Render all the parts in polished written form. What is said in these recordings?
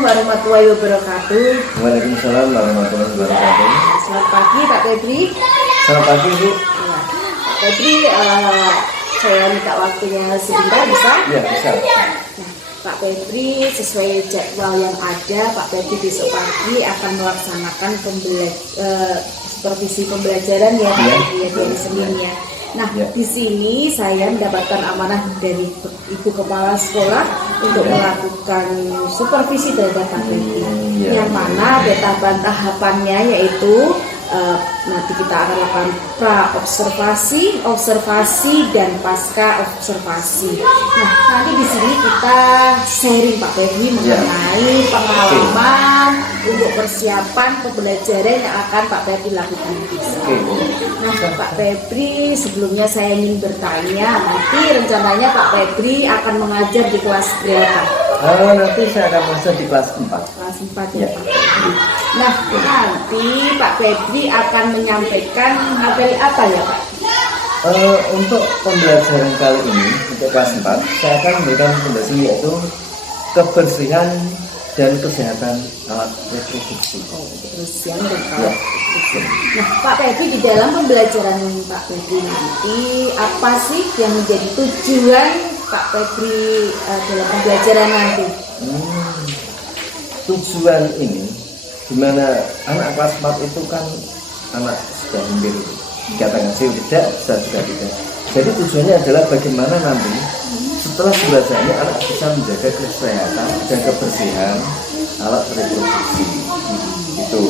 warahmatullahi wabarakatuh. Waalaikumsalam warahmatullahi wabarakatuh. Selamat pagi Pak Febri. Selamat pagi Bu. Ya, Pak Febri, saya minta waktunya sebentar bisa? Ya bisa. Nah, Pak Febri, sesuai jadwal yang ada, Pak Febri besok pagi akan melaksanakan supervisi pembelajaran ya Pak Febri ya, dari Senin ya. Nah, di sini saya mendapatkan amanah dari Ibu Kepala Sekolah untuk melakukan supervisi terhadap Pak Febri. Yang mana tahapannya yaitu nanti kita akan lakukan pra-observasi, observasi, dan pasca observasi. Nah, nanti di sini kita sharing Pak Febri mengenai pengalaman untuk persiapan pembelajaran yang akan Pak Febri lakukan. Nah, Pak Febri, sebelumnya saya ingin bertanya, nanti rencananya Pak Febri akan mengajar di kelas berapa? Nanti saya akan mengajar di kelas 4. Kelas 4 ya Pak Febri. Nah, nanti Pak Febri akan menyampaikan materi apa ya Pak? Untuk pembelajaran kali ini, untuk kelas 4, saya akan memberikan pembelajaran yaitu kebersihan dan kesehatan alat reproduksi. Kebersihan dan alat reproduksi. Nah, Pak Febri, di dalam pembelajaran Pak Febri nanti, apa sih yang menjadi tujuan Pak Febri dalam pembelajaran nanti? Tujuan ini, dimana anak kelas 4 itu kan anak sudah hampir dikatakan sih tidak, bisa juga tidak. Jadi tujuannya adalah bagaimana nanti setelah belajar ini anak bisa menjaga kesehatan dan kebersihan alat reproduksi. Itu.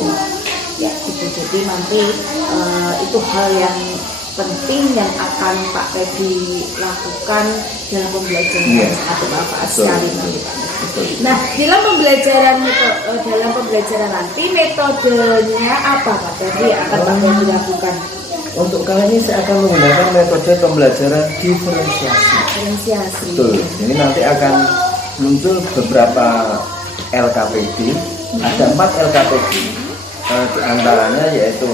Ya, gitu. Jadi nanti itu hal yang penting yang akan Pak Febri lakukan dalam pembelajaran yang sangat bermanfaat sekali nanti Pak. Nah, dalam pembelajaran nanti metodenya apa Pak Febri yang akan Pak Febri lakukan? Untuk kali ini saya akan menggunakan metode pembelajaran diferensiasi. Diferensiasi. Betul. Ini nanti akan muncul beberapa LKPD. Ada 4 LKPD. Di antaranya yaitu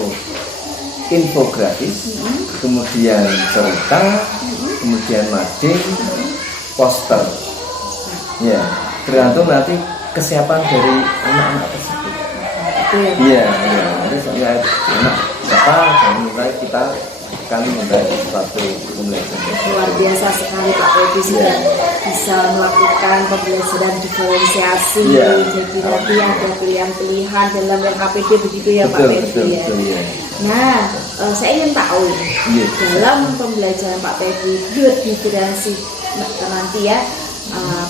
infografis, kemudian cerita, kemudian mading, poster. Ya, tergantung nanti kesiapan dari anak-anak tersebut. Iya. Nanti saya anak siapa mulai kita akan memulai suatu pembelajaran. Luar biasa sekali Pak Febri sudah bisa melakukan pembelajaran diferensiasi. Jadi nanti ada pilihan-pilihan dalam LKPD begitu ya Pak Febri ya. Nah, saya ingin tahu dalam pembelajaran Pak Febri diferensiasi nanti ya,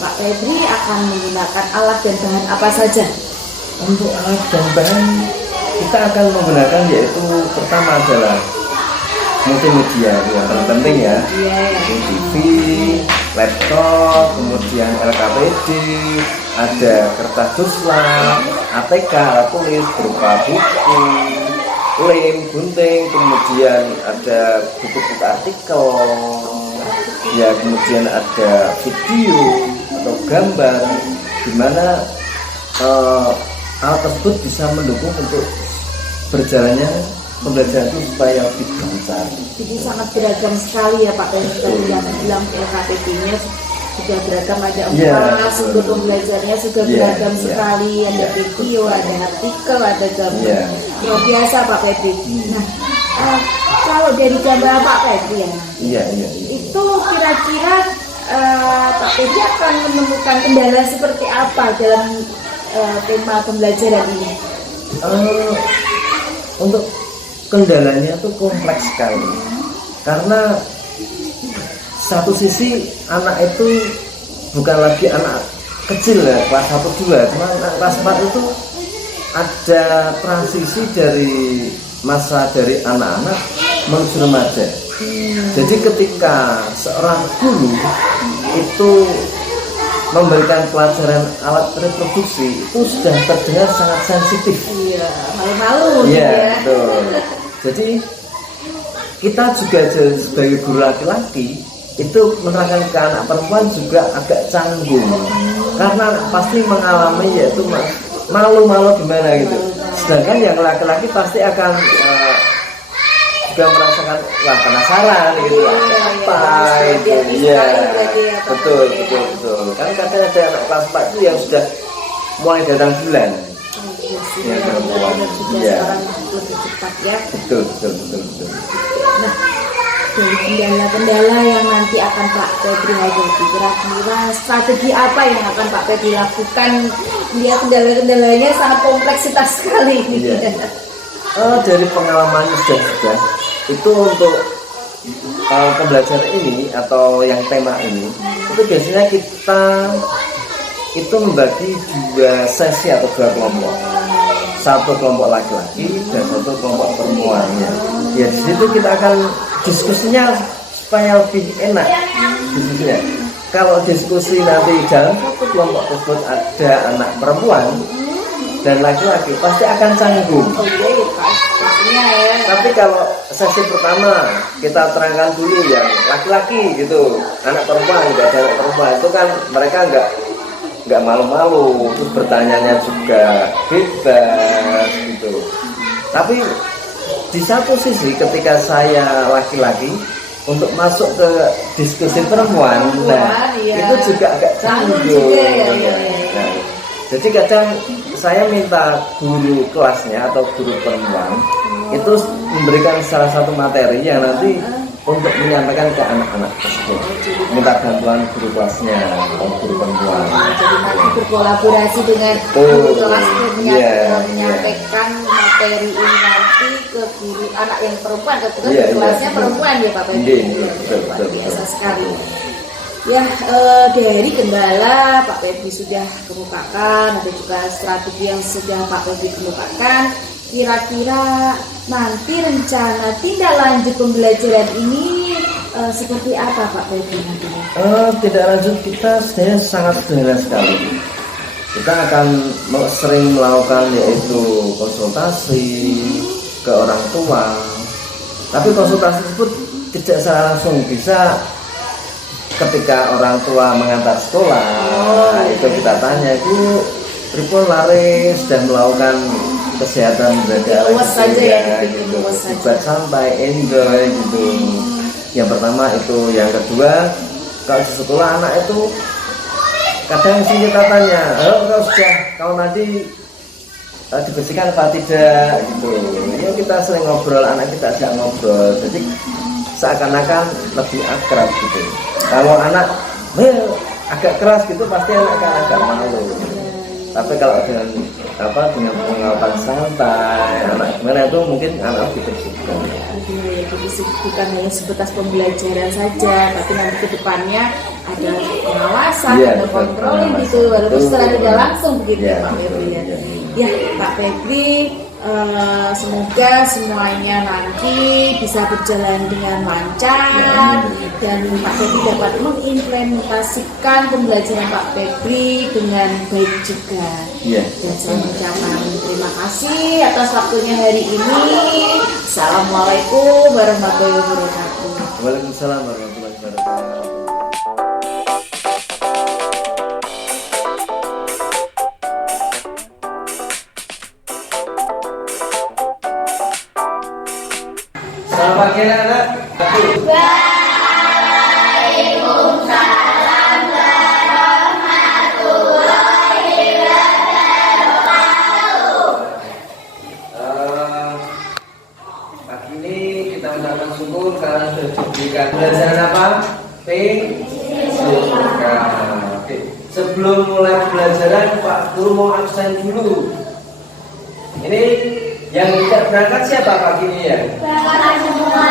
Pak Febri akan menggunakan alat dan bahan apa saja? Untuk alat dan bahan kita akan menggunakan yaitu pertama adalah multimedia yang paling penting ya, TV, laptop, kemudian LKPD, ada kertas duslah, ATK, alat tulis berupa buku, lem, gunting, kemudian ada buku-buku artikel, ya kemudian ada video atau gambar, di mana alat tersebut bisa mendukung untuk berjalannya pembelajaran itu supaya lebih lancar. Jadi sangat beragam sekali ya Pak Febri, yang bilang LKPD-nya sudah beragam, ada emas, sumber pembelajarannya sudah beragam sekali, ada video, ada artikel, ada gambar. Luar biasa Pak Febri. Nah, kalau dari gambar Pak Febri ya, itu kira-kira Pak Febri akan menemukan kendala seperti apa dalam tema pembelajaran ini? Untuk kendalanya itu kompleks sekali, karena satu sisi anak itu bukan lagi anak kecil ya, kelas 1-2, cuma kelas 4 itu ada transisi dari masa dari anak-anak menuju remaja. Jadi ketika seorang guru itu memberikan pelajaran alat reproduksi itu sudah terdengar sangat sensitif. Iya, malu-malu. Iya, betul. Jadi kita juga sebagai guru laki-laki itu menerangkan ke anak perempuan juga agak canggung, karena pasti mengalami yaitu malu-malu gimana gitu. Sedangkan yang laki-laki pasti akan juga merasakan wah penasaran gitu apa itu ya betul kan kadang ada anak kelas 4 itu yang sudah mulai datang bulan. Oh, iya sih, Yang perempuan. sudah Iya. sekarang lebih cepat ya. Betul, betul, betul, betul. Nah, dari kendala-kendala yang nanti akan Pak Febri hadapi, kira-kira strategi apa yang akan Pak Febri lakukan? Lihat kendala-kendalanya sangat kompleksitas sekali. Iya. Dari pengalaman sudah itu untuk pembelajaran ini atau yang tema ini itu biasanya kita itu membagi 2 sesi atau 2 kelompok, satu kelompok laki-laki dan satu kelompok perempuan ya. Di situ kita akan diskusinya supaya lebih enak diskusinya. Kalau diskusi nanti dalam satu kelompok tersebut ada anak perempuan dan laki-laki pasti akan canggung. Oh iya, pastinya ya. Tapi kalau sesi pertama kita terangkan dulu yang laki-laki gitu, anak perempuan nggak ada anak perempuan itu kan mereka nggak malu-malu, terus bertanyanya juga bebas gitu. Tapi di satu sisi ketika saya laki-laki untuk masuk ke diskusi perempuan, nah iya. itu juga agak canggung. juga ya, ya. Nah, jadi kadang saya minta guru kelasnya atau guru perempuan itu memberikan salah satu materi yang nanti untuk menyampaikan ke anak-anak tersebut, minta bantuan guru kelasnya atau guru perempuan. Jadi nanti berkolaborasi dengan guru kelasnya menyampaikan materi ini nanti ke guru anak yang perempuan, kebetulan Iya, kelasnya iya. perempuan ya Pak Febri. Iya, betul, Luar betul, biasa betul. sekali. Ya, dari kendala Pak Febri sudah kemukakan, ada juga strategi yang sudah Pak Febri kemukakan. Kira-kira nanti rencana tindak lanjut pembelajaran ini seperti apa Pak Febri nantinya? Tidak lanjut kita sebenarnya sangat sederhana sekali. Kita akan sering melakukan yaitu konsultasi ke orang tua. Tapi konsultasi tersebut tidak secara langsung, bisa ketika orang tua mengantar sekolah, itu kita tanya, "Bu, pripun laris dan melakukan kesehatan belajar Luas saja ya, gitu, luas saja. buat santai, enjoy gitu." Yang pertama itu, yang kedua, kalau di sekolah anak itu kadang sih kita tanya, kalau sudah kau nanti dibersihkan apa tidak gitu. Ya kita sering ngobrol, anak kita ajak ngobrol, jadi seakan-akan lebih akrab gitu. Kalau anak agak keras gitu pasti anak akan agak malu. Tapi kalau dengan dengan pengawasan santai, anak gimana itu mungkin anak lebih terbuka. Jadi bukan hanya sebatas pembelajaran saja, tapi nanti ke depannya ada pengawasan, Iya, ada betul, kontrolin pengawasan. gitu, walaupun Betul. secara tidak langsung begitu Iya, ya Pak betul, Febri ya. iya. Ya Pak Febri, semoga semuanya nanti bisa berjalan dengan lancar dan Pak Febri dapat mengimplementasikan pembelajaran Pak Febri dengan baik juga. Iya. Dan saya mengucapkan terima kasih atas waktunya hari ini. Assalamualaikum warahmatullahi wabarakatuh. Waalaikumsalam warahmatullahi wabarakatuh. Selamat pagi anak. Pagi ini kita mengucapkan syukur karena sudah diberikan pelajaran apa? Fisika. Oke. Sebelum mulai pembelajaran, Pak Guru mau absen dulu. Ini yang tidak berangkat siapa pagi ini ya? Berangkat semua.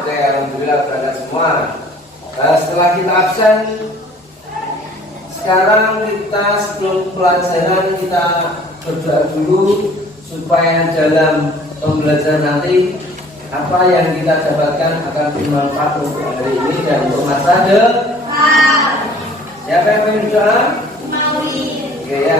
Oke, alhamdulillah berangkat semua. Nah, setelah kita absen, sekarang kita sebelum pelajaran kita berdoa dulu supaya dalam pembelajaran nanti apa yang kita dapatkan akan bermanfaat untuk hari ini dan untuk masa depan. Siapa yang ingin berdoa? Oke ya.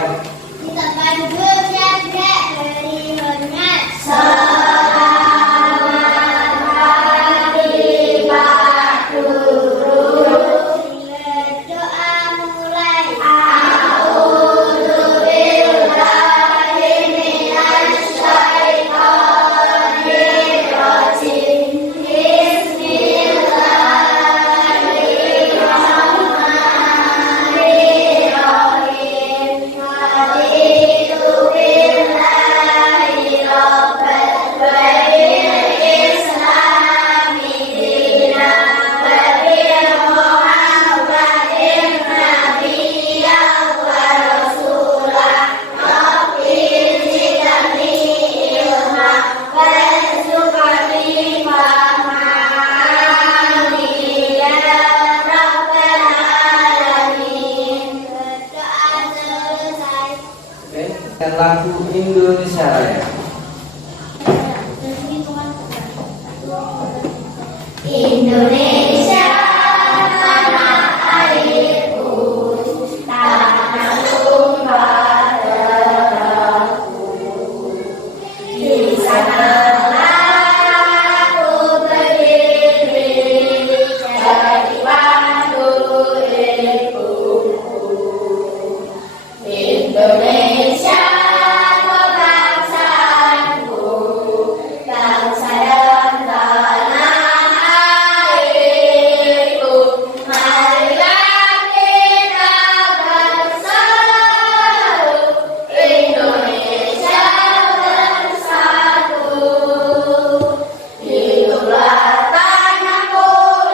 lagu Indonesia Raya. Indonesia tanah airku, tanah tumpah darahku. Di sanalah aku berdiri, jadi pandu ibuku. Indonesia bangsaku, bangsa dan tanah airku. Marilah kita bersatu, Indonesia bersatu. Hiduplah tanahku,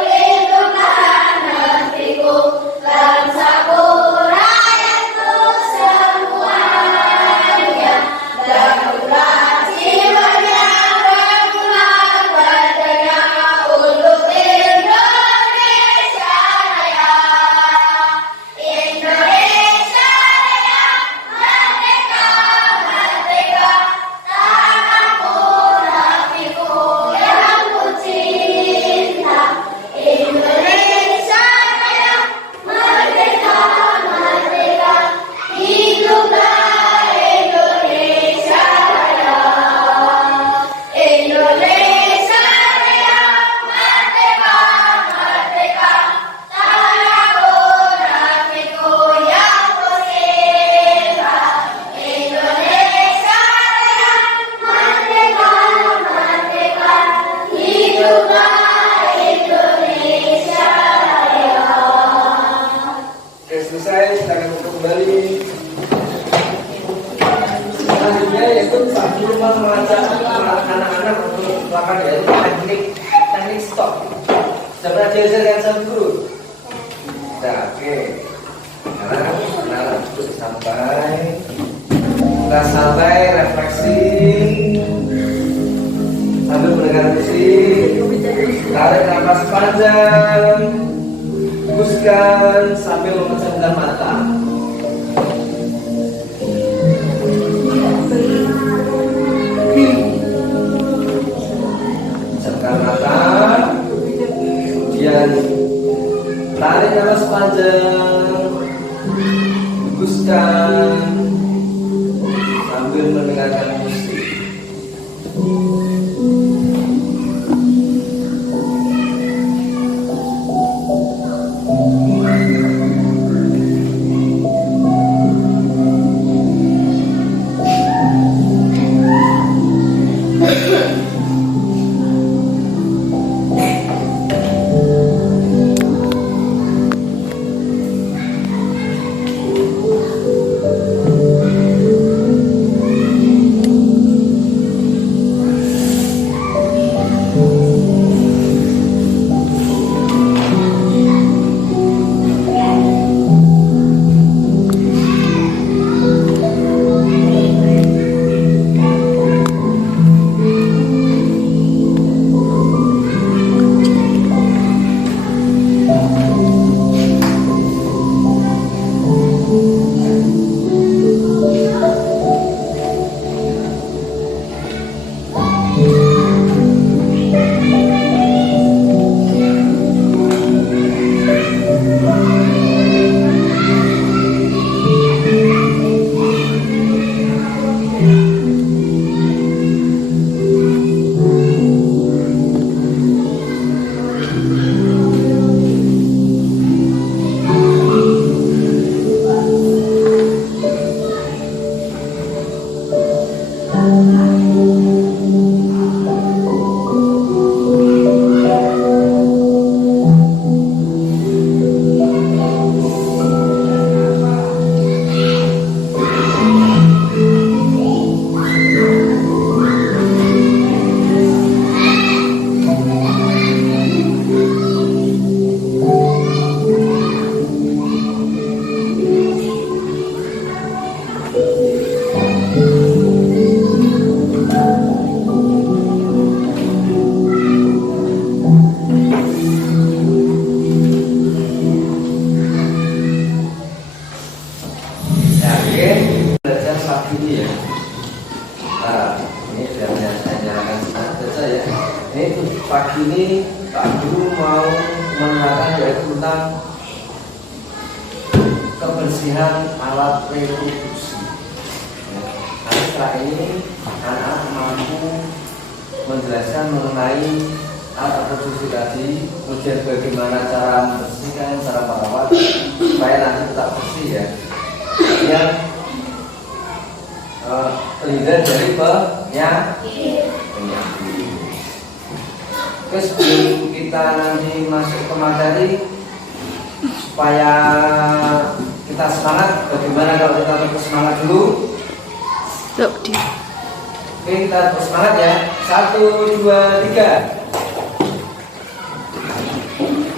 hiduplah negeriku, bangsaku, rakyatku semuanya. Bangunlah jiwanya, bangunlah badannya untuk Indonesia Raya. Indonesia Raya, merdeka, merdeka, tanahku, negeriku yang ku cinta. Indonesia Raya, merdeka, merdeka, hiduplah Indonesia Raya. Indonesia Raya, merdeka, merdeka, tanahku, negeriku yang ku cinta. Indonesia Raya, merdeka, merdeka, hiduplah Indonesia Raya. Oke, selesai, silakan untuk kembali. Selanjutnya yaitu Pak Guru mengajak anak-anak untuk melakukan yaitu teknik stop. Sudah pernah diajarkan sama guru? Nah, oke. Sekarang duduk santai. Kita santai, refleksi sambil mendengar musik. Tarik nafas panjang, hembuskan sambil memejamkan mata. Pejamkan mata, kemudian tarik nafas panjang, hembuskan sambil mendengarkan musik. Ini sudah saya nyalakan saja ya. Ini pagi ini Pak Guru mau menerangkan yaitu tentang kebersihan alat reproduksi. Nah, setelah ini anak-anak mampu menjelaskan mengenai alat reproduksi tadi, kemudian bagaimana cara membersihkan, cara merawat supaya nanti tetap bersih ya. Yang terhindar dari penyakit. Terus sebelum kita nanti masuk ke materi, supaya kita semangat, bagaimana kalau kita terus semangat dulu? Oke, kita terus semangat ya. 1, 2, 3.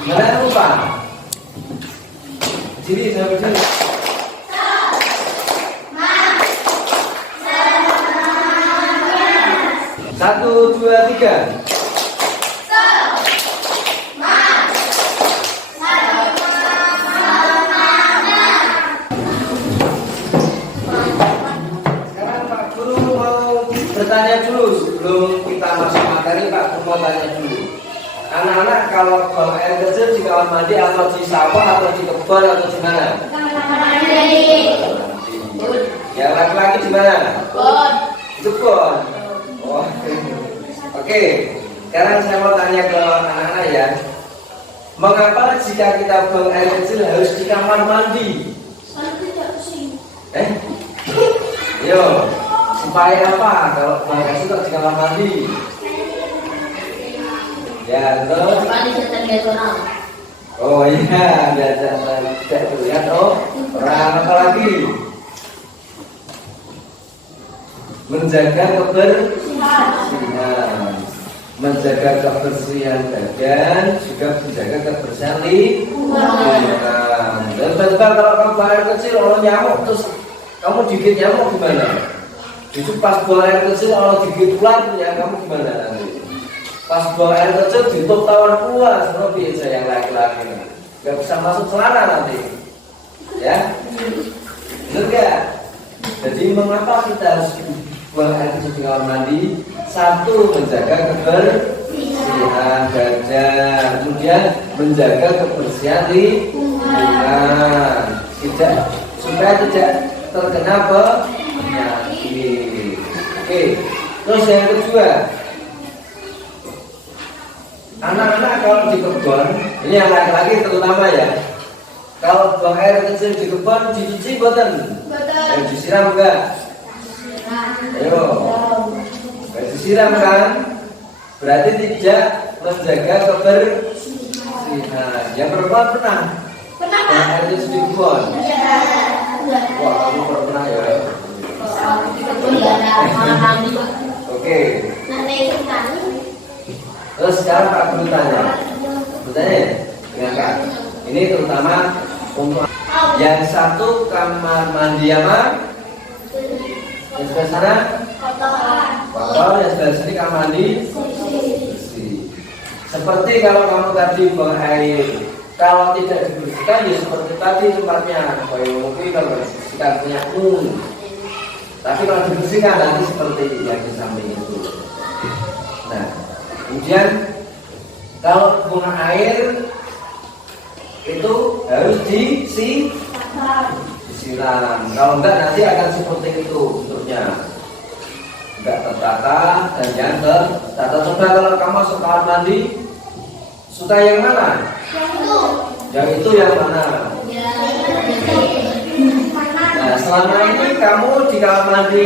Mana lupa? Sini, saya berdiri. 1, 2, 3. Bertanya dulu sebelum kita masuk materi, Pak Guru mau tanya dulu. Anak-anak kalau buang air kecil di kamar mandi atau di sawah atau di kebun atau di mana? Yang laki-laki di mana? Di kebun. Oh. Oke. Sekarang saya mau tanya ke anak-anak ya. Mengapa jika kita buang air kecil harus di kamar mandi? Yo. Supaya apa kalau buang air kecil di kamar mandi? Ya, terus. Oh iya, biasa tidak terlihat orang apa lagi? Menjaga kebersihan, menjaga kebersihan badan, juga menjaga kebersihan lingkungan. Dan bentar kalau kamu buang air kecil, kalau nyamuk terus kamu digigit nyamuk gimana? Justru pas buang air kecil kalau digigit ular ya kamu gimana nanti? Pas buang air kecil ditutup tawar keluar, seperti biasa yang laki-laki nggak bisa masuk celana nanti, ya? Benar nggak? Jadi mengapa kita harus buang air kecil di kamar mandi? 1, menjaga kebersihan badan, kemudian menjaga kebersihan lingkungan, supaya tidak terkena penyakit. Oke, terus yang kedua. Anak-anak kalau di kebun, ini yang laki-laki terutama ya. Kalau buang air kecil di kebun, dicuci boten? Disiram enggak? Ayo, enggak disiram kan? Berarti tidak menjaga kebersihan. Yang perempuan pernah? Buang air kecil di kebun? Wah, kamu pernah ya? Oke. Terus sekarang Pak Guru tanya, dengarkan. Ini terutama untuk yang satu kamar mandi apa? Yang sebelah sana kotor, yang sebelah sini kamar mandi bersih. Seperti kalau kamu tadi buang air, kalau tidak dibersihkan ya seperti tadi tempatnya. Mungkin kalau dibersihkan punya tapi kalau dibersihkan nanti seperti yang di samping itu. Nah. Kemudian kalau buang air itu harus disiram. Kalau enggak nanti akan seperti itu bentuknya, enggak tertata dan yang tertata. Coba kalau kamu masuk kamar mandi, suka yang mana? Yang itu yang mana? Nah, selama ini kamu di kamar mandi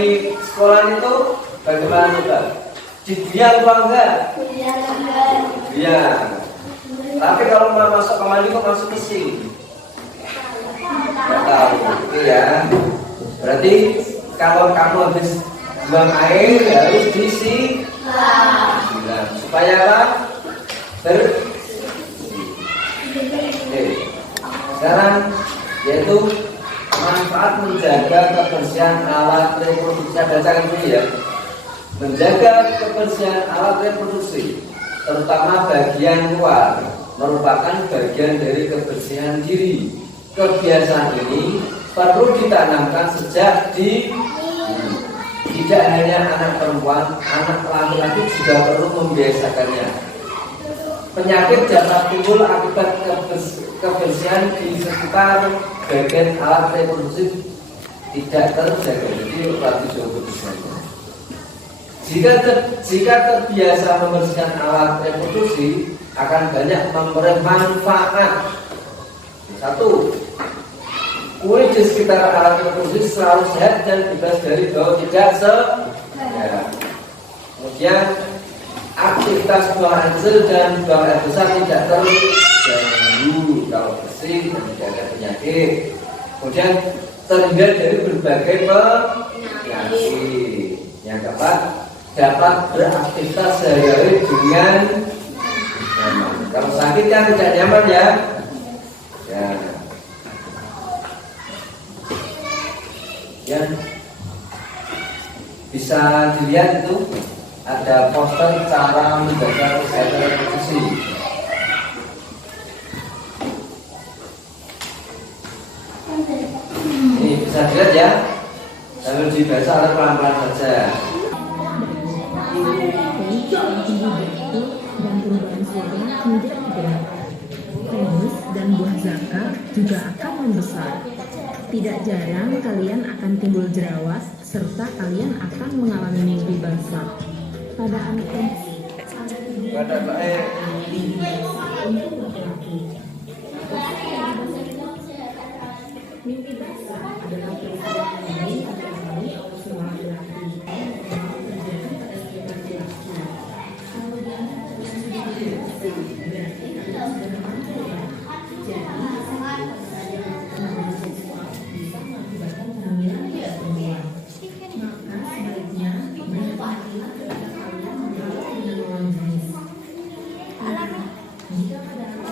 sekolah itu bagaimana juga? Diam apa enggak? Iya. Tapi kalau mau masuk kamar mandi kok masuk ke sini? Enggak tahu. Oke ya. Berarti kalau kamu habis buang air harus disiram. Supaya apa? Oke. Sekarang yaitu manfaat menjaga kebersihan alat reproduksi. Bacakan dulu ya. Menjaga kebersihan alat reproduksi, terutama bagian luar, merupakan bagian dari kebersihan diri. Kebiasaan ini perlu ditanamkan sejak dini. Tidak hanya anak perempuan, anak laki-laki juga perlu membiasakannya. Penyakit dapat timbul akibat kebersihan di sekitar bagian alat reproduksi tidak terjaga. Jadi berarti jauh kebersihannya. Jika terbiasa membersihkan alat reproduksi, akan banyak memberi manfaat. Satu, kulit di sekitar alat reproduksi selalu sehat dan bebas dari bau tidak sedap. Kemudian aktivitas buang air kecil dan buang air besar tidak terganggu kalau bersih dan tidak ada penyakit. Kemudian terhindar dari berbagai penyakit. Yang keempat, dapat beraktivitas sehari-hari dengan nyaman. Kalau sakit kan tidak nyaman ya. Yang bisa dilihat itu ada poster cara menjaga kesehatan reproduksi. Ini bisa dilihat ya, sambil dibaca oleh pelan-pelan saja. Dan perubahan suara menjadi berat. Venus dan buah zakat juga akan membesar. Tidak jarang kalian akan timbul jerawat serta kalian akan mengalami mimpi basah. Pada anak untuk laki-laki. Mimpi basah adalah peristiwa yang dialami oleh semua laki-laki. Jika pada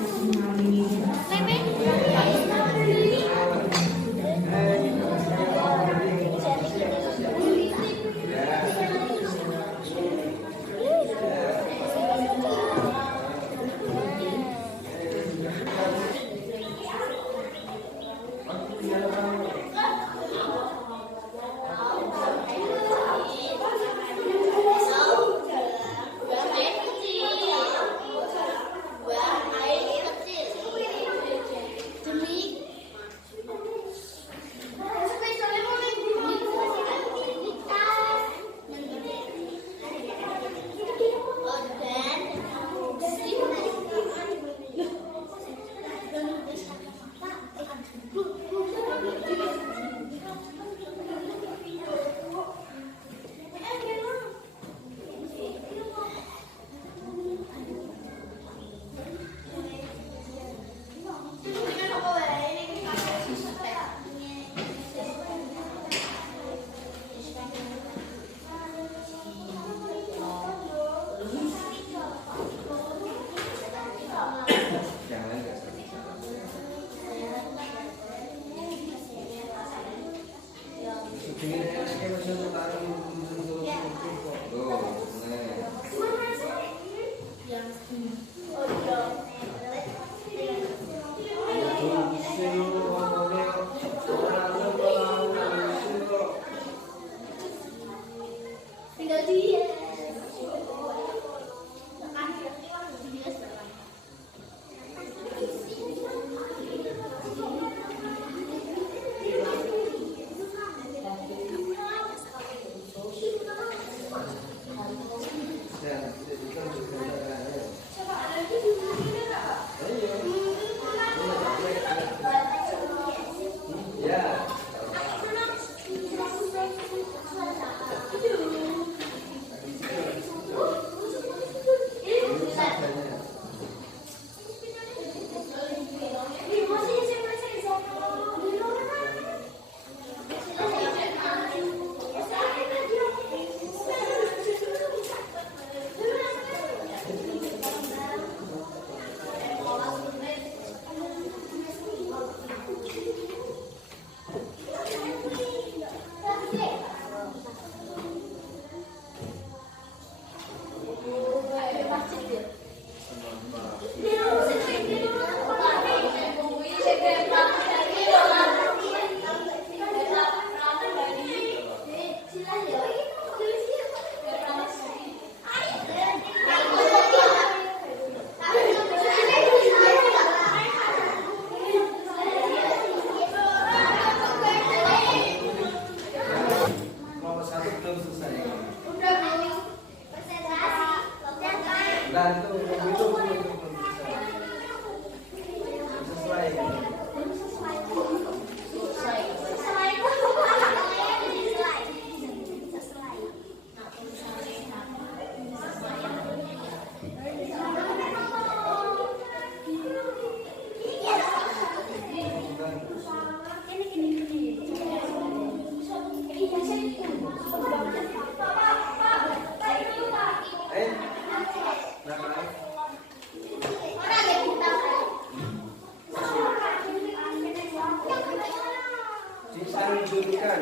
Nah itu belum bisa. Sesuai. Dianjurkan.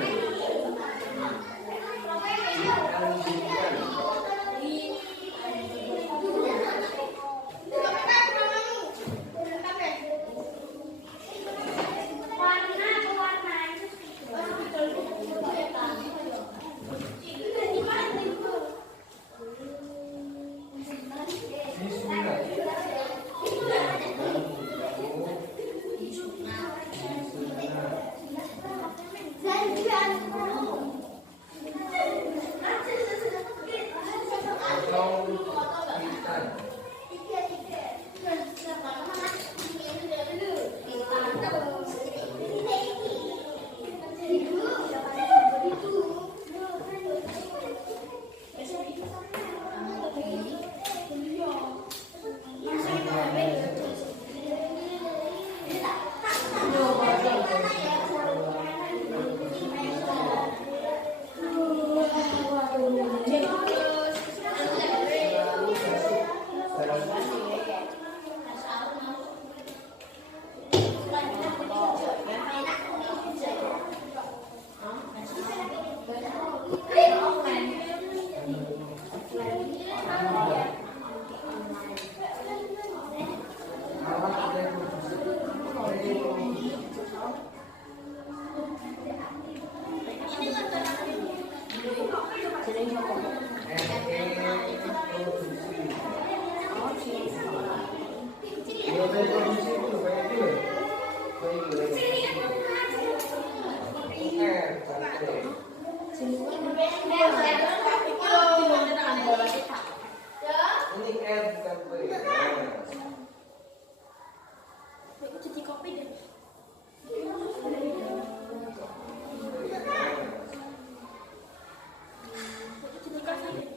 Ini R bukan B. Aku cuci kopi deh. Selepas air.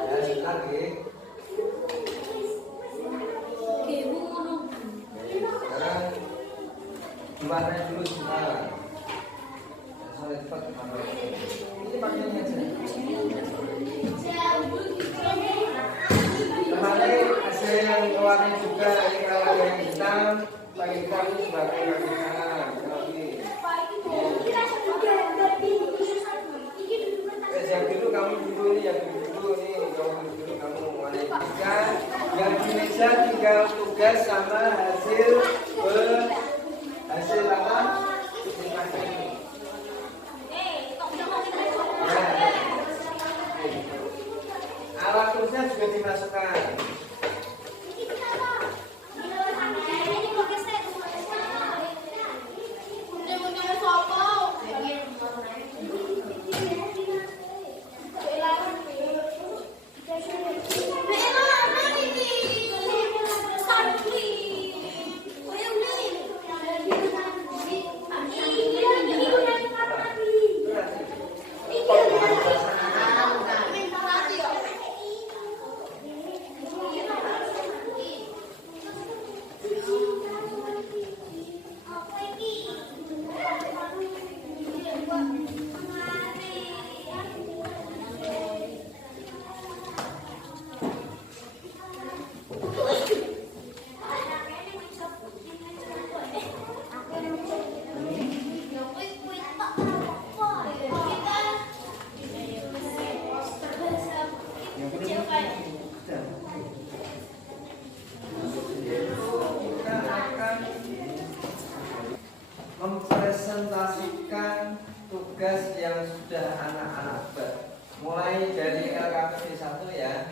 Ya, lagi. Sekarang diwarnai dulu sebentar. Sampai cepat warnai. Ini pakainya aja. Kemarin hasil yang warnai juga ini kalau yang hitam pakai hitam sebagai kakisan. Yang dulu kamu dulu ini, yang dulu nih kamu dulu kamu warnai tiga. Yang di meja tinggal tugas sama hasil hasil apa? Alat tulisnya juga dimasukkan. tugas yang sudah anak-anak buat. Mulai dari LKPD 1 ya.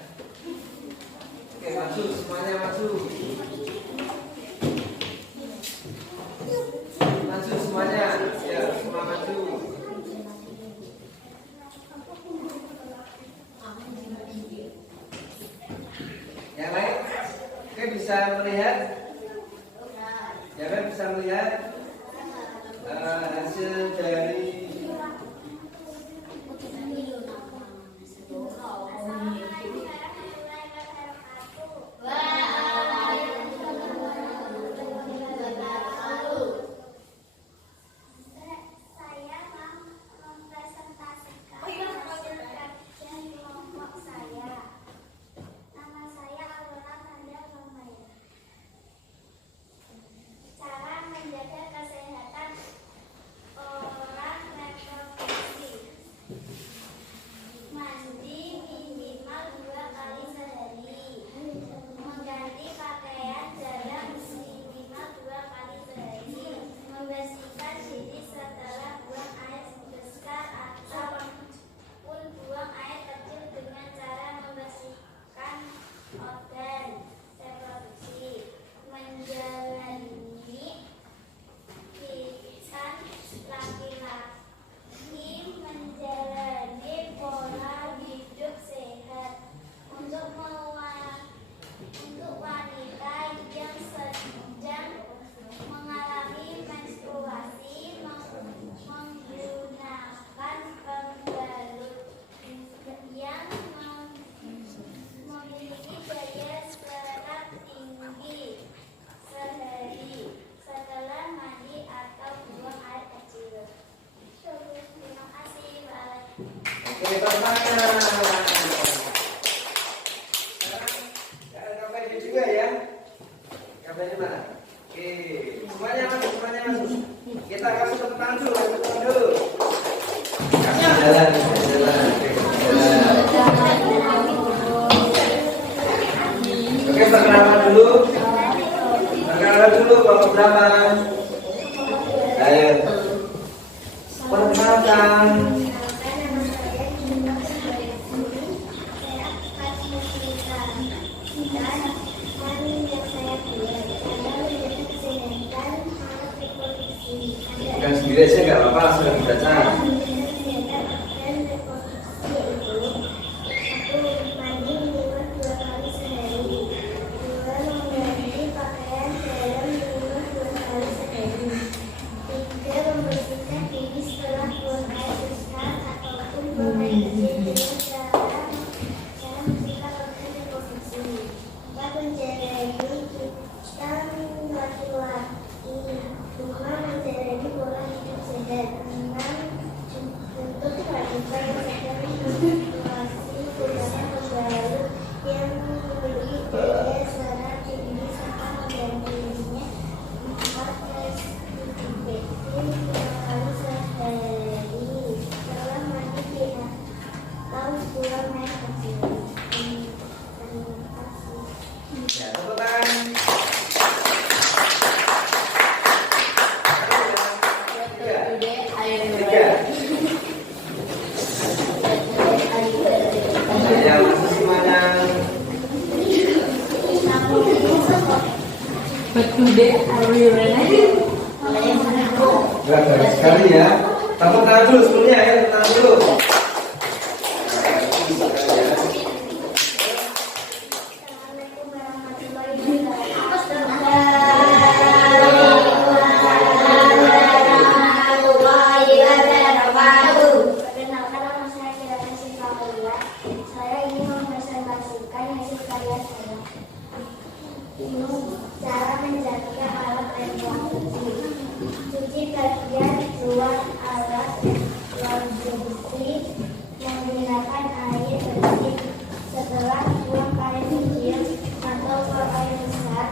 Oke, maju semuanya maju. Maju semuanya. Ya, semua maju. Yang lain? Oke, bisa melihat? Ya kan bisa melihat hasil dari juga ya. Kabarnya mana? Oke, semuanya masuk, semuanya masuk. Kita kasih tepuk tangan dulu, kasih tepuk dulu. Jalan, jalan. Oke, perkenalan dulu. Perkenalan dulu, kelompok berapa? Ayo. Perkenalkan. Bukan sendiri aja nggak apa-apa, langsung dibaca. Ya, tepuk tangan. Tiga. Ya, masuk semuanya. Bagus sekali ya. Tepuk tangan dulu sebelumnya ya, tepuk tangan dulu. Cara menjaga alat reproduksi. Cuci bagian luar alat reproduksi menggunakan air bersih. Setelah buang air kecil atau air besar,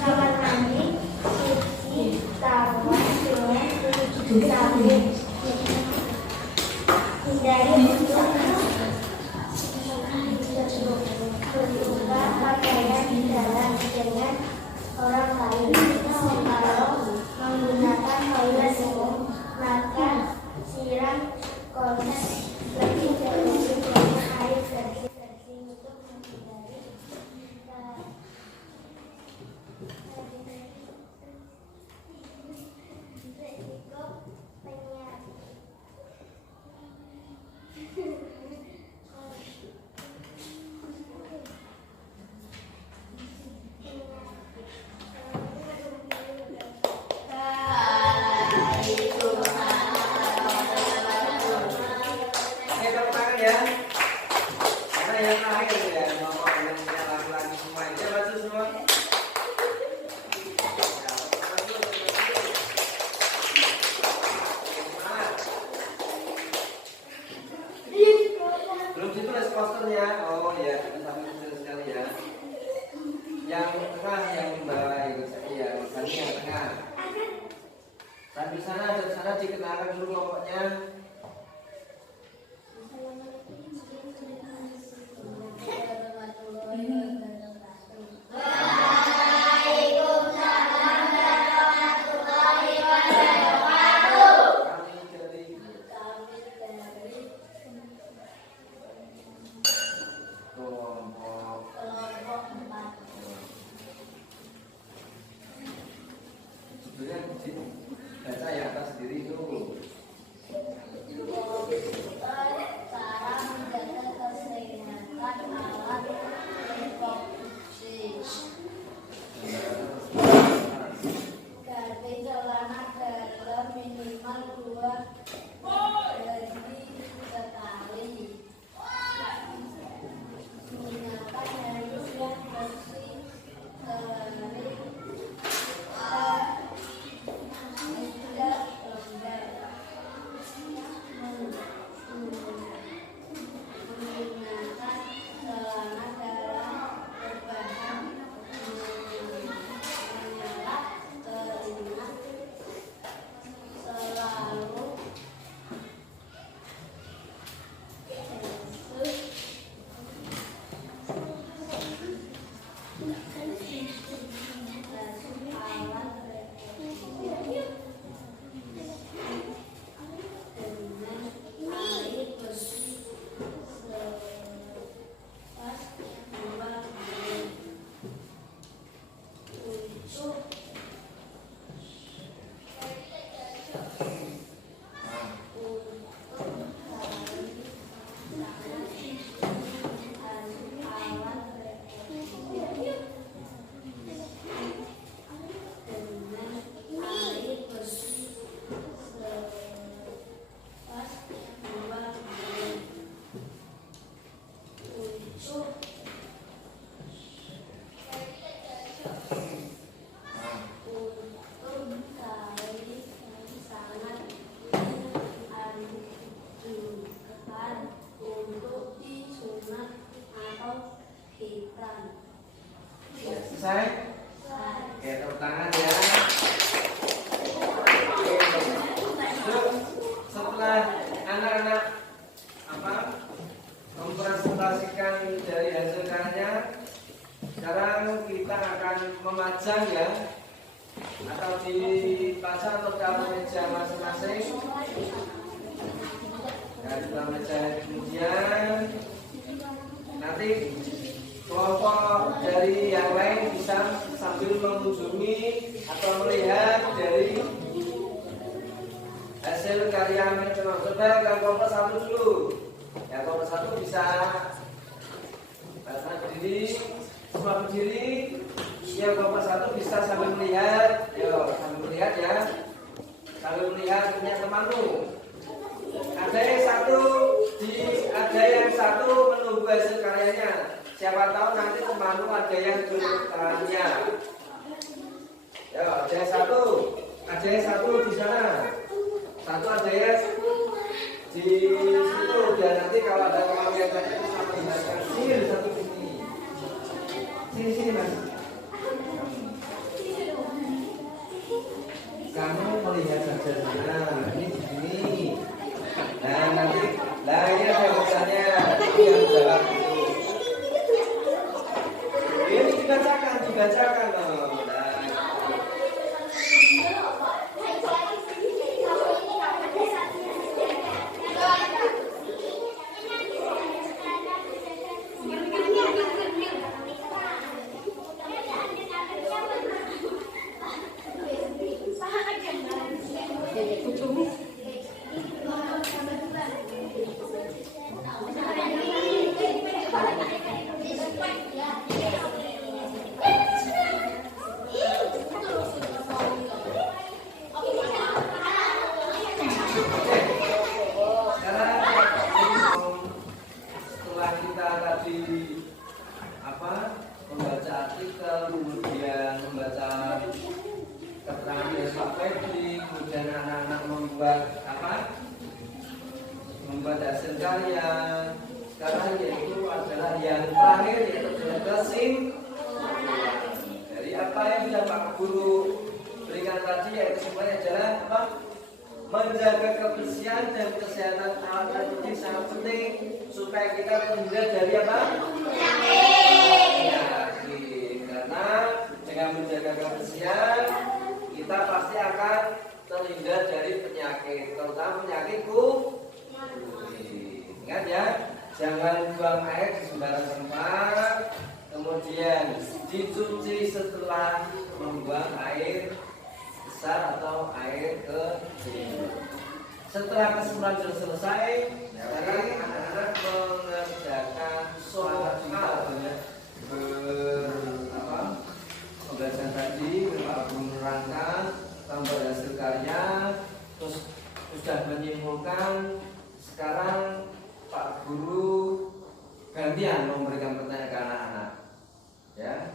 kamar mandi cuci tangan dengan sabun. Hindari untuk bertukar pakaian di dalam dengan orang lain. Kalau menggunakan toilet umum, maka siram kotak lebih banyak air bersih untuk menghindari risiko penyakit. Tepuk tangan ya. Karena yang terakhir ya, ngomong yang laki-laki semua. Ya, baca semua. Belum ditulis posternya. Oh ya, kita sampai kecil sekali ya. Yang tengah yang bawah itu ya, misalnya yang tengah. Sampai sana dan sana dikenalkan dulu kelompoknya. Kami dari kelompok sebenarnya baca ya atas sendiri itu. Cara menjaga kesehatan alat reproduksi. Ganti celana dalam minimal 2 hari sekali. Gunakan handuk yang bersih sehari tidak lembab. Menggunakan celana dalam berbahan menyerap keringat selalu untuk disunat atau hitam. Ya, selesai? Oke, tepuk tangan ya. Setelah anak-anak mempresentasikan dari hasil karya, sekarang kita akan memajang ya, atau dipajang atau dalam meja masing-masing. Dan dalam meja kemudian nanti kelompok dari yang lain bisa sambil mengunjungi atau melihat dari hasil karya manajemen. Coba yang kelompok satu dulu. Yang kelompok satu bisa berdiri, semua berdiri. Yang kelompok satu bisa sambil melihat, sambil melihat ya, sambil melihat punya temanmu. Ada yang satu menunggu hasil karyanya. Siapa tahu nanti temanmu ada yang bertanya. Ya, ada yang satu di sana. Satu ada yang di situ. Dan nanti kalau ada teman yang tanya bisa menjelaskan. Sini ada satu di sini. Sini mas. Kamu melihat saja sana. Ini di sini. Nah nanti, ini ada pesannya. Ini yang jawab itu. Ini dibacakan loh. Nah. Oke, sekarang setelah kita tadi membaca artikel, kemudian membaca keterangan dari Pak Febri, kemudian anak-anak membuat hasil karya. Sekarang yaitu adalah yang terakhir, yaitu kesimpulan dari apa yang sudah Pak Guru berikan tadi, yaitu semuanya adalah menjaga kebersihan dan kesehatan alat reproduksi sangat penting supaya kita terhindar dari penyakit. Karena dengan menjaga kebersihan kita pasti akan terhindar dari penyakit, terutama penyakit kulit. Ingat ya, jangan buang air di sembarang tempat, kemudian dicuci setelah membuang air besar atau air kecil. Setelah kesemuanya sudah selesai, sekarang anak-anak mengerjakan soal pembelajaran tadi, Pak Guru menerangkan tambah hasil karya, terus sudah menyimpulkan. Sekarang Pak Guru gantian memberikan pertanyaan ke anak-anak. Ya,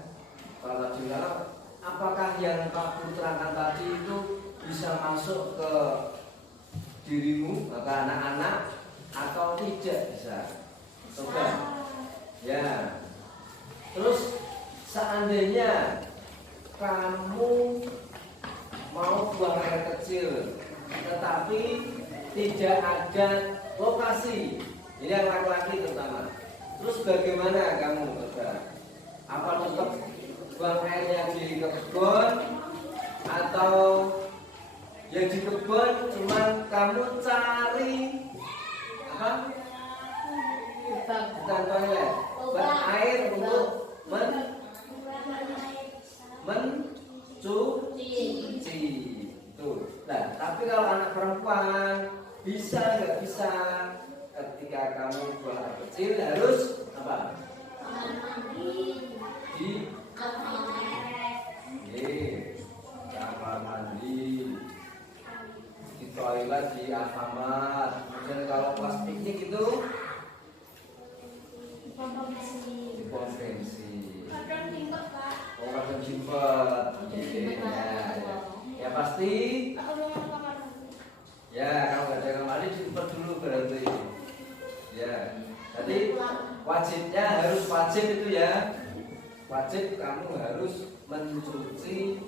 kalau juga apakah yang Pak Guru terangkan tadi itu bisa masuk ke dirimu, ke anak-anak, atau tidak bisa? Coba. Ya. Terus seandainya kamu mau buang air kecil, tetapi tidak ada lokasi, ini yang laki-laki terutama. Terus bagaimana kamu coba? Apa tetap buang airnya di kebun, atau ya di kebun cuman kamu cari bukan toilet, buat air untuk mencuci itu. Nah, tapi kalau anak perempuan bisa nggak bisa, ketika kamu buang air kecil harus di kamar mandi, di toilet, di Alfamart. Kemudian kalau pas piknik itu di pom bensin. Kadang timbek, Pak. Oh, kadang jimpet. Ya pasti. Ya, kalau nggak ada kamar mandi jimpet dulu berarti. Ya, jadi wajibnya harus wajib itu ya. Wajib kamu harus mencuci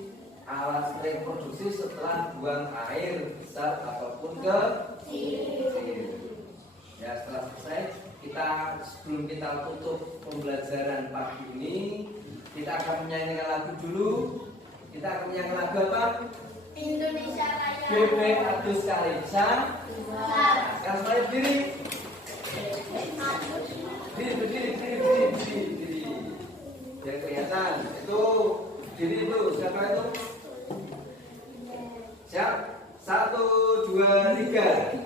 alat reproduksi setelah buang air besar ataupun kecil. Ya, setelah selesai sebelum kita tutup pembelajaran pagi ini, kita akan menyanyikan lagu dulu. Kita akan menyanyikan lagu apa? Indonesia Raya. Bebek adus kalisa. Sekarang semuanya berdiri. Berdiri. Biar kelihatan. Itu berdiri itu. Siapa itu? Siap? 1, 2, 3.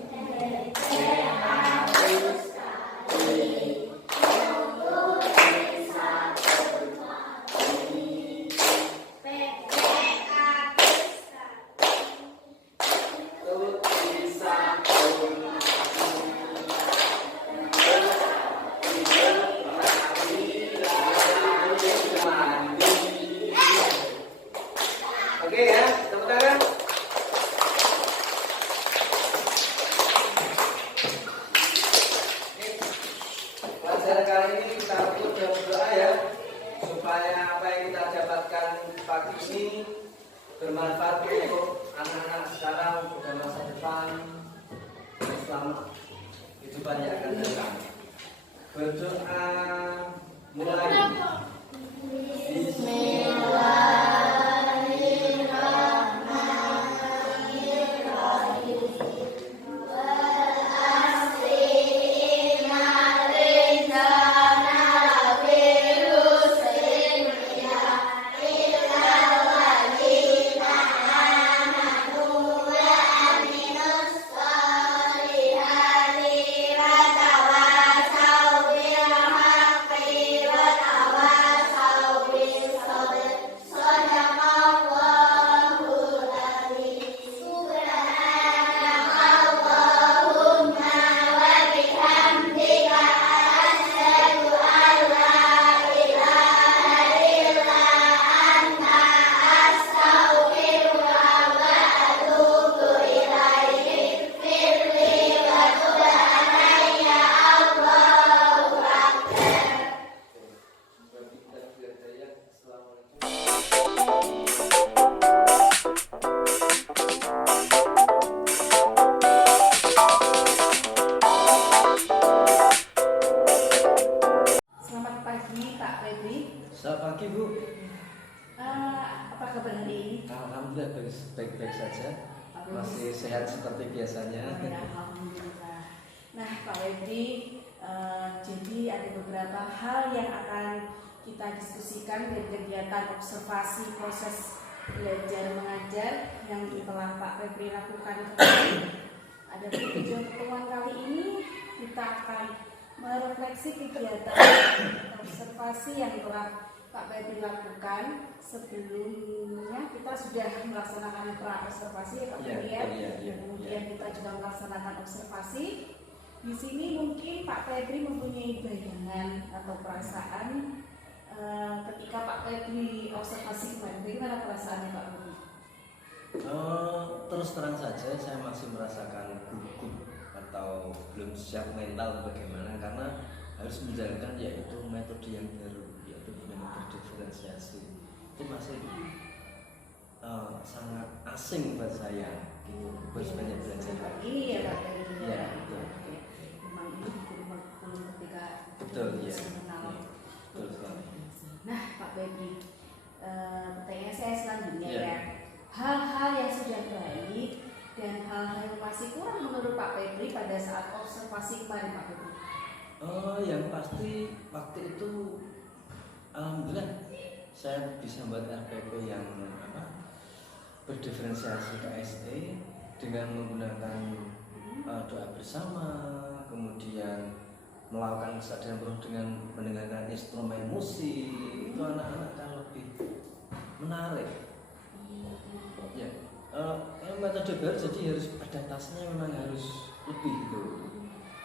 Oke ya, tepuk tangan. Pelajaran kali ini kita tutup dengan berdoa ya, supaya apa yang kita dapatkan pagi ini bermanfaat untuk anak-anak sekarang dan masa depan selama kehidupan yang akan datang. Berdoa mulai. Bismillah. baik-baik saja, masih sehat seperti biasanya. Alhamdulillah. Nah, Pak Febri, jadi ada beberapa hal yang akan kita diskusikan dari kegiatan observasi proses belajar mengajar yang telah Pak Febri lakukan kemarin. Ada tujuan pertemuan kali ini kita akan merefleksi kegiatan observasi yang telah Pak Febri lakukan. Sebelumnya kita sudah melaksanakan pra-observasi ya Pak Febri ya. Kemudian kita juga melaksanakan observasi. Di sini mungkin Pak Febri mempunyai bayangan atau perasaan ketika Pak Febri observasi kemarin. Bagaimana perasaannya Pak Febri? Terus terang saja saya masih merasakan gugup atau belum siap mental bagaimana, karena harus menjalankan yaitu metode yang baru, yaitu metode diferensiasi. Itu masih sangat asing buat saya, gitu. Harus banyak belajar lagi. Iya Pak Febri. Iya, betul. Memang ini belum ketika Betul, iya. mengenal. Betul sekali. Nah Pak Febri, pertanyaan saya selanjutnya Iya. ya. Hal-hal yang sudah baik dan hal-hal yang masih kurang menurut Pak Febri pada saat observasi kemarin Pak Febri? Yang pasti waktu itu alhamdulillah saya bisa buat RPP yang berdiferensiasi KSE dengan menggunakan doa bersama, kemudian melakukan kesadaran penuh dengan mendengarkan instrumen musik. Itu anak-anak kan lebih menarik. Ya, metode baru jadi harus adaptasinya memang harus lebih gitu.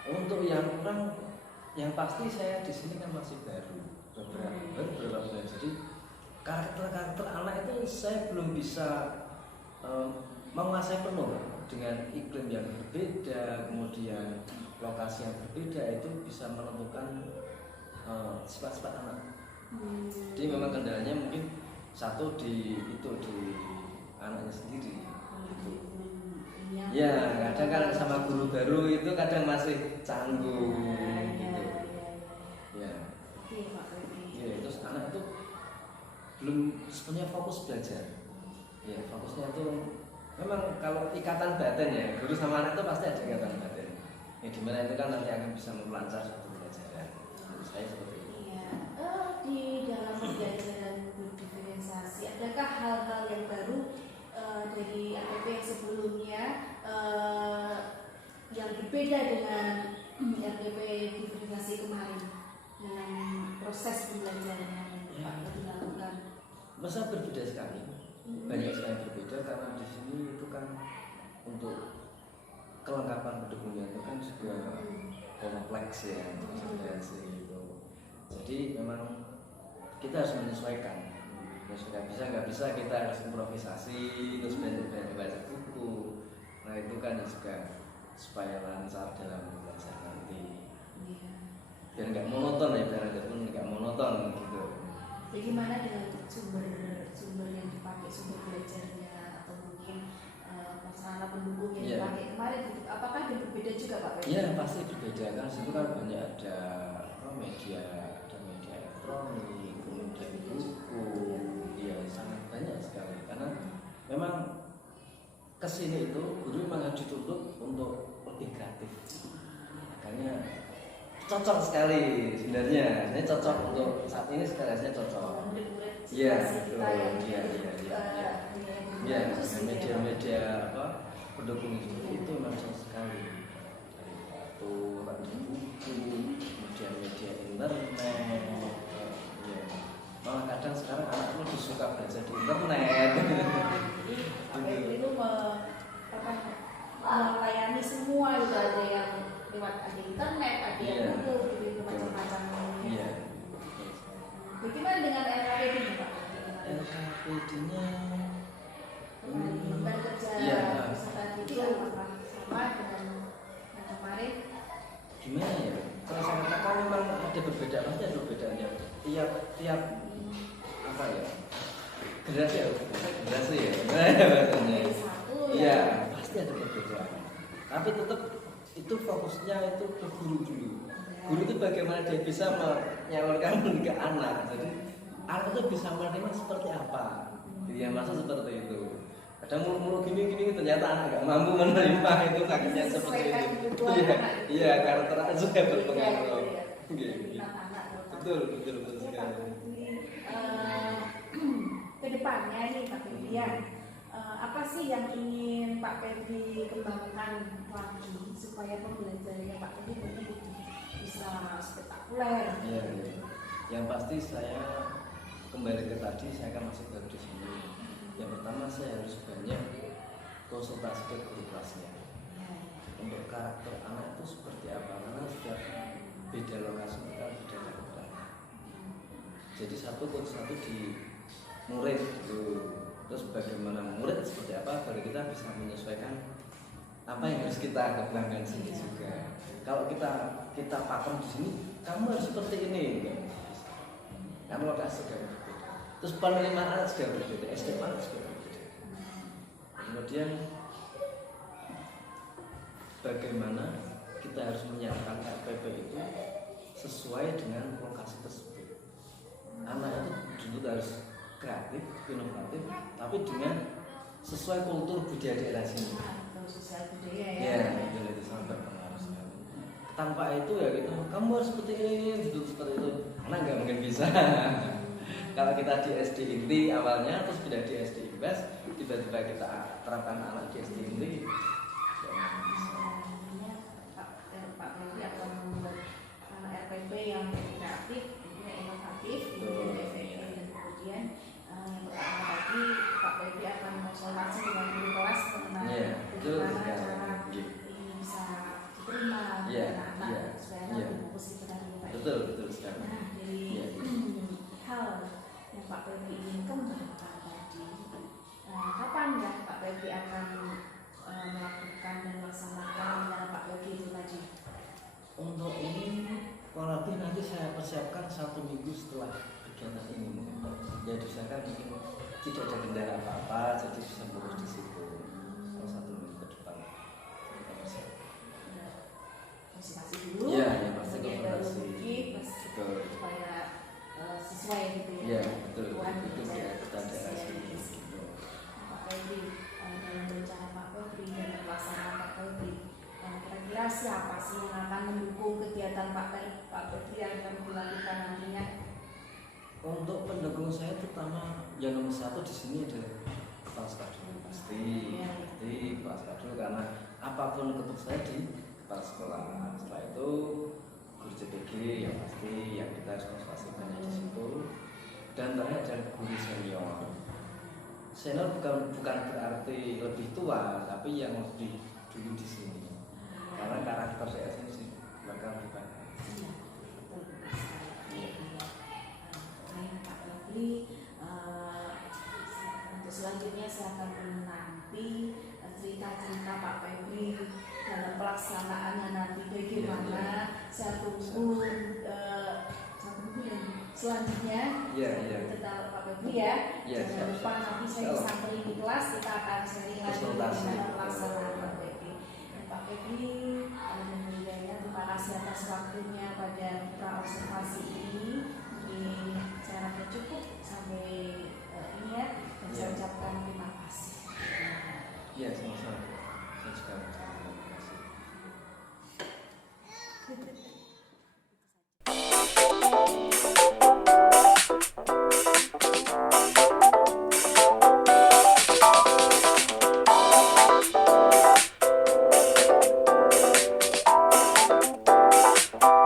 Untuk yang kurang, yang pasti saya di sini kan masih baru beberapa bulan. Jadi karakter anak itu saya belum bisa menguasai penuh dengan iklim yang berbeda, kemudian lokasi yang berbeda, itu bisa menentukan sifat-sifat anak. Jadi memang kendalanya mungkin satu di anaknya sendiri. Ya, kadang kan sama guru baru itu kadang masih canggung gitu. Ya. Ya, terus anak itu belum sepenuhnya fokus belajar. Ya, fokusnya itu memang kalau ikatan batin ya, guru sama anak itu pasti ada ikatan batin. Ya, dimana itu kan nanti akan bisa melancar suatu pelajaran. Saya seperti itu. Iya. Di dalam pembelajaran berdiferensiasi, adakah hal-hal yang baru dari APP yang sebelumnya yang berbeda dengan APP diferensiasi kemarin dengan proses pembelajaran yang Pak Febri lakukan? Masa berbeda sekali, banyak sekali berbeda karena di sini itu kan untuk kelengkapan pendukungnya itu kan juga kompleks ya, gitu. Jadi memang kita harus menyesuaikan. Nggak bisa kita harus improvisasi terus belajar baca buku. Nah itu kan juga supaya lancar dalam belajar nanti. Biar nggak monoton ya, nggak monoton gitu. Bagaimana dengan sumber yang dipakai, sumber belajarnya atau mungkin sarana pendukung yang dipakai kemarin itu apakah ada berbeda juga Pak Febri? Iya pasti berbeda kan, situ kan banyak ada media elektronik, kemudian buku, ya sangat banyak sekali. Karena memang kesini itu guru memang harus dituntut untuk lebih kreatif. Makanya cocok sekali sebenarnya. Ini cocok untuk saat ini sekarang cocok. Iya, betul. Iya, media-media pendukung itu memang cocok sekali. Dari buku, kemudian media internet. Malah kadang sekarang anak lebih suka belajar di internet. Jadi itu melayani semua itu, ada yang lewat ada internet, ada yang itu macam-macam. Iya. Bagaimana dengan LKPD Pak? LKPD-nya Beban kerja misalkan itu apakah sama dengan yang kemarin? Gimana ya? Kalau saya katakan memang ada perbedaan, pasti ada perbedaannya. Tiap apa ya? Generasi ya. Dari satu Iya, pasti ada perbedaan. Tapi tetap itu fokusnya itu ke guru dulu. Guru itu bagaimana dia bisa menyalurkan ke anak. Jadi anak itu bisa menerima seperti apa. Dia masuk seperti itu. kadang mulu-mulu gini ternyata anak nggak mampu menerima itu kakinya seperti Sesuaikan itu. kebutuhan Iya, anak itu. iya, karakter anak juga berpengaruh. Iya, iya. Iya, iya. Anak-anak Betul Oke, sekali. Pak Febri, ke depannya nih Pak Febri ya, apa sih yang ingin Pak Febri kembangkan lagi supaya pembelajarannya Pak Febri betul-betul bisa spektakuler? Iya, iya. Yang pasti saya kembali ke tadi, saya kan masih baru di sini. Yang pertama saya harus banyak konsultasi ke guru kelasnya. Untuk karakter anak itu seperti apa? Karena setiap beda lokasi kita beda karakter. Jadi satu coach satu di murid gitu. Terus bagaimana murid seperti apa baru kita bisa menyesuaikan apa yang harus kita kembangkan sini juga. Kalau kita pakem di sini, kamu harus seperti ini. Kan lokasi juga berbeda. Terus penerimaan anak juga berbeda, SDM anak juga berbeda. Kemudian bagaimana kita harus menyiapkan RPP itu sesuai dengan lokasi tersebut. Anak itu dulu harus kreatif, inovatif, tapi dengan sesuai kultur budaya daerah sini. Atau sosial budaya ya? Ya, itu sangat berpengaruh sekali. Tanpa itu ya gitu, kamu harus seperti ini, duduk seperti itu. Anak nggak mungkin bisa. Kalau kita di SD inti awalnya, terus pindah di SD Imbas, tiba-tiba kita terapkan anak di SD inti, ya nggak bisa. Pak Febri akan membuat RPP yang kreatif, inovatif, kemudian efektif, dan kemudian yang pertama tadi Pak Febri akan konsultasi dengan guru kelas mengenai Iya, betul bagaimana sekali. cara Iya. ini bisa diterima Iya, oleh anak iya, supaya iya. anak fokus sebenarnya Pak Febri. Betul sekali. Nah, dari Iya. hal yang Pak Febri ingin kembangkan tadi, kapan ya Pak Febri akan melakukan dan melaksanakan rencana Pak Febri itu tadi? Untuk ini kurang lebih nanti saya persiapkan 1 minggu setelah kegiatan ini. Jadi saya kan ingin tidak ada kendala apa-apa, jadi bisa fokus di situ. Kalau 1 minggu ke depan kita persiapkan. Konsultasi dulu. Iya, ya, pasti kemudian konsultasi. baru lagi, Betul. supaya sesuai gitu ya. Iya, betul. Kebutuhan Itu dari ya kita ada sesuai hasil. dari situ. Pak Febri, dalam rencana Pak Febri dan pelaksanaan Pak Febri, kira-kira siapa sih yang akan mendukung kegiatan Pak Febri yang akan dilakukan nantinya? Untuk pendukung saya terutama yang nomor 1 di sini adalah kepala sekolah dulu pasti kepala sekolah dulu karena apapun keputusan saya di kepala sekolah. Setelah itu guru CPG yang pasti yang kita harus konsultasi banyak di situ. Dan terakhir adalah guru senior. Senior bukan berarti lebih tua, tapi yang lebih dulu di sini. Karena karakter saya sini bakal lebih banyak. Iya, betul sekali. Baik Pak Febri, untuk selanjutnya saya akan menanti cerita-cerita Pak Febri dalam pelaksanaannya nanti bagaimana. Saya tunggu yang selanjutnya. Tentang Pak Febri ya. Iya, Jangan lupa nanti saya disamperin di kelas, kita akan sharing lagi Konsultasi. bagaimana pelaksanaan Pak Febri. Dan Pak Febri, terima kasih atas waktunya pada pra observasi ini. Mungkin saya rasa cukup sampai